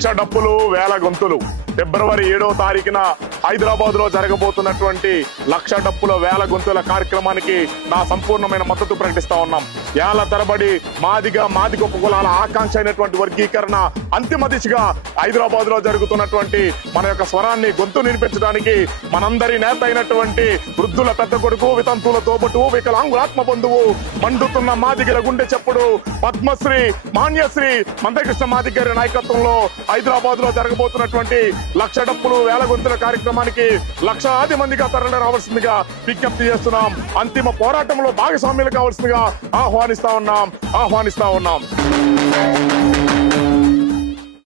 లక్ష డప్పులు వేల గొంతులు ఫిబ్రవరి 7వ తారీఖున హైదరాబాద్ లో జరగబోతున్నటువంటి లక్ష డప్పుల వేల గొంతుల కార్యక్రమానికి నా సంపూర్ణమైన మద్దతు ప్రకటిస్తా ఉన్నాం. ఏళ్ల తరబడి మాదిగ ఉపకులాల ఆకాంక్ష అయినటువంటి వర్గీకరణ అంతిమ దిశగా హైదరాబాద్ లో జరుగుతున్నటువంటి మన యొక్క స్వరాన్ని గొంతు వినిపించడానికి మనందరి నేత అయినటువంటి వృద్ధుల పెద్ద కొడుకు, వితంతువుల తోబుట్టువు, వికలాంగుల ఆత్మ బంధువు, మండుతున్న మాదిగల గుండె చెప్పుడు పద్మశ్రీ మాన్యశ్రీ మందకృష్ణ మాదిగ గారి నాయకత్వంలో హైదరాబాద్ లో జరగబోతున్నటువంటి లక్ష డప్పులు వేల గొంతుల కార్యక్రమానికి లక్షలాది మందిగా తరలి రావాల్సిందిగా విజ్ఞప్తి చేస్తున్నాం. అంతిమ పోరాటంలో భాగస్వామ్యులు కావాల్సిందిగా ఆహ్వానిస్తా ఉన్నాం.